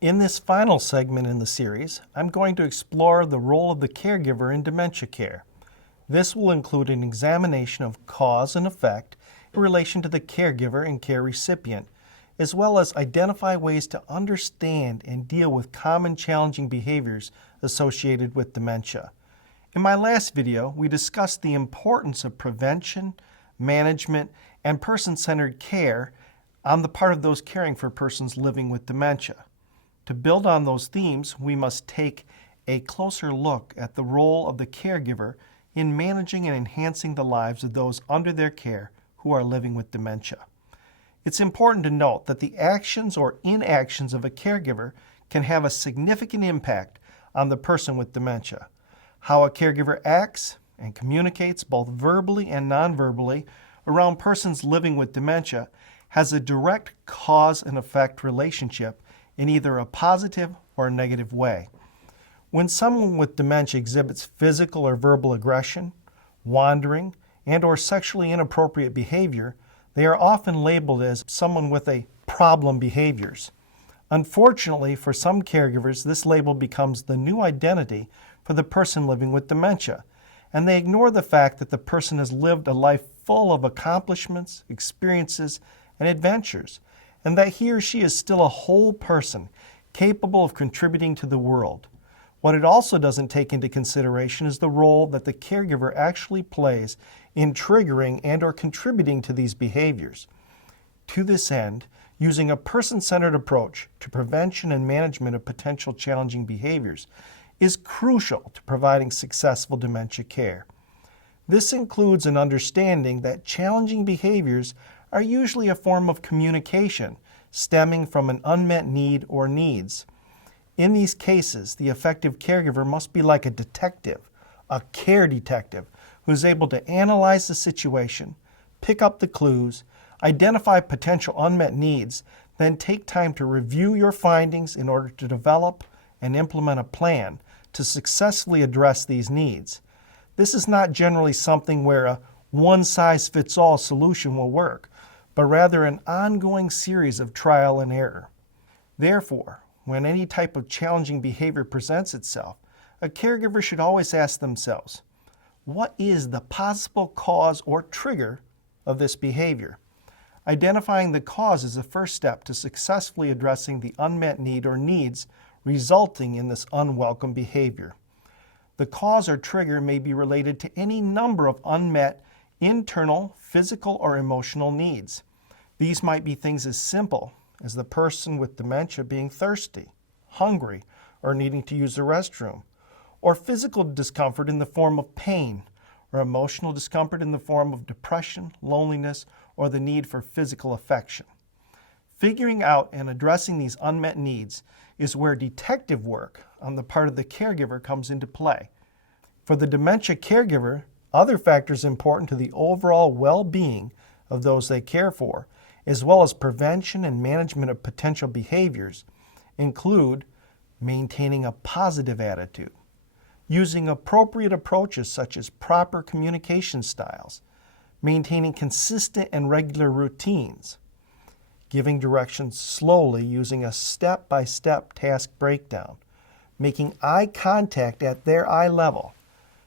In this final segment in the series, I'm going to explore the role of the caregiver in dementia care. This will include an examination of cause and effect in relation to the caregiver and care recipient, as well as identify ways to understand and deal with common challenging behaviors associated with dementia. In my last video, we discussed the importance of prevention, management, and person-centered care on the part of those caring for persons living with dementia. To build on those themes, we must take a closer look at the role of the caregiver in managing and enhancing the lives of those under their care who are living with dementia. It's important to note that the actions or inactions of a caregiver can have a significant impact on the person with dementia. How a caregiver acts and communicates both verbally and non-verbally around persons living with dementia has a direct cause and effect relationship in either a positive or a negative way. When someone with dementia exhibits physical or verbal aggression, wandering, and or sexually inappropriate behavior, they are often labeled as someone with a problem behaviors. Unfortunately, for some caregivers, this label becomes the new identity for the person living with dementia, and they ignore the fact that the person has lived a life full of accomplishments, experiences, and adventures, and that he or she is still a whole person capable of contributing to the world. What it also doesn't take into consideration is the role that the caregiver actually plays in triggering and or contributing to these behaviors. To this end, using a person-centered approach to prevention and management of potential challenging behaviors is crucial to providing successful dementia care. This includes an understanding that challenging behaviors are usually a form of communication stemming from an unmet need or needs. In these cases, the effective caregiver must be like a detective, a care detective, who's able to analyze the situation, pick up the clues, identify potential unmet needs, then take time to review your findings in order to develop and implement a plan to successfully address these needs. This is not generally something where a one-size-fits-all solution will work, but rather an ongoing series of trial and error. Therefore, when any type of challenging behavior presents itself, a caregiver should always ask themselves, what is the possible cause or trigger of this behavior? Identifying the cause is the first step to successfully addressing the unmet need or needs resulting in this unwelcome behavior. The cause or trigger may be related to any number of unmet internal, physical, or emotional needs. These might be things as simple as the person with dementia being thirsty, hungry, or needing to use the restroom, or physical discomfort in the form of pain, or emotional discomfort in the form of depression, loneliness, or the need for physical affection. Figuring out and addressing these unmet needs is where detective work on the part of the caregiver comes into play. For the dementia caregiver, other factors important to the overall well-being of those they care for, as well as prevention and management of potential behaviors, include maintaining a positive attitude, using appropriate approaches such as proper communication styles, maintaining consistent and regular routines, giving directions slowly using a step-by-step task breakdown, making eye contact at their eye level,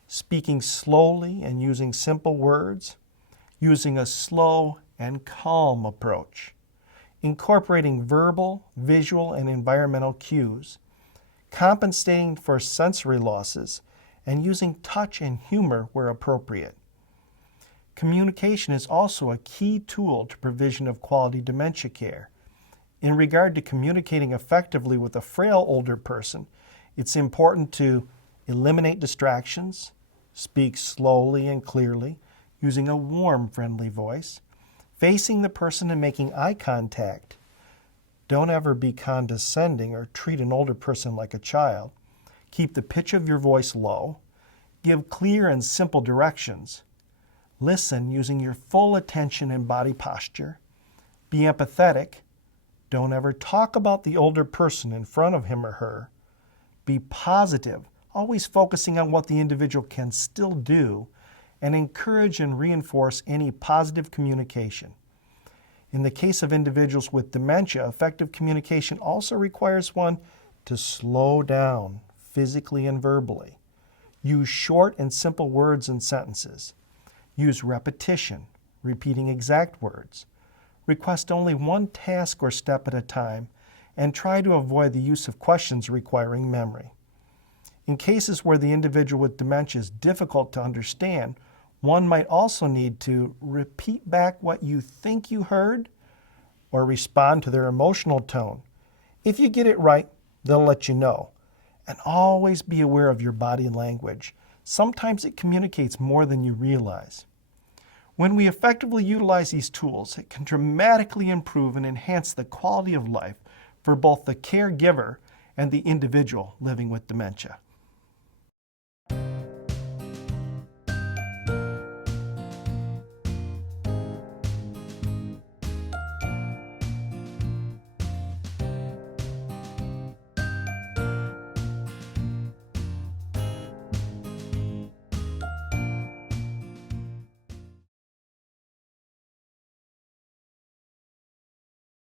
speaking slowly and using simple words, using a slow and calm approach, incorporating verbal, visual, and environmental cues, compensating for sensory losses, and using touch and humor where appropriate. Communication is also a key tool to provision of quality dementia care. In regard to communicating effectively with a frail older person, it's important to eliminate distractions, speak slowly and clearly, using a warm, friendly voice, facing the person and making eye contact. Don't ever be condescending or treat an older person like a child. Keep the pitch of your voice low. Give clear and simple directions. Listen using your full attention and body posture. Be empathetic. Don't ever talk about the older person in front of him or her. Be positive, always focusing on what the individual can still do, and encourage and reinforce any positive communication. In the case of individuals with dementia, effective communication also requires one to slow down physically and verbally. Use short and simple words and sentences. Use repetition, repeating exact words. Request only one task or step at a time, and try to avoid the use of questions requiring memory. In cases where the individual with dementia is difficult to understand, one might also need to repeat back what you think you heard or respond to their emotional tone. If you get it right, they'll let you know. And always be aware of your body language. Sometimes it communicates more than you realize. When we effectively utilize these tools, it can dramatically improve and enhance the quality of life for both the caregiver and the individual living with dementia.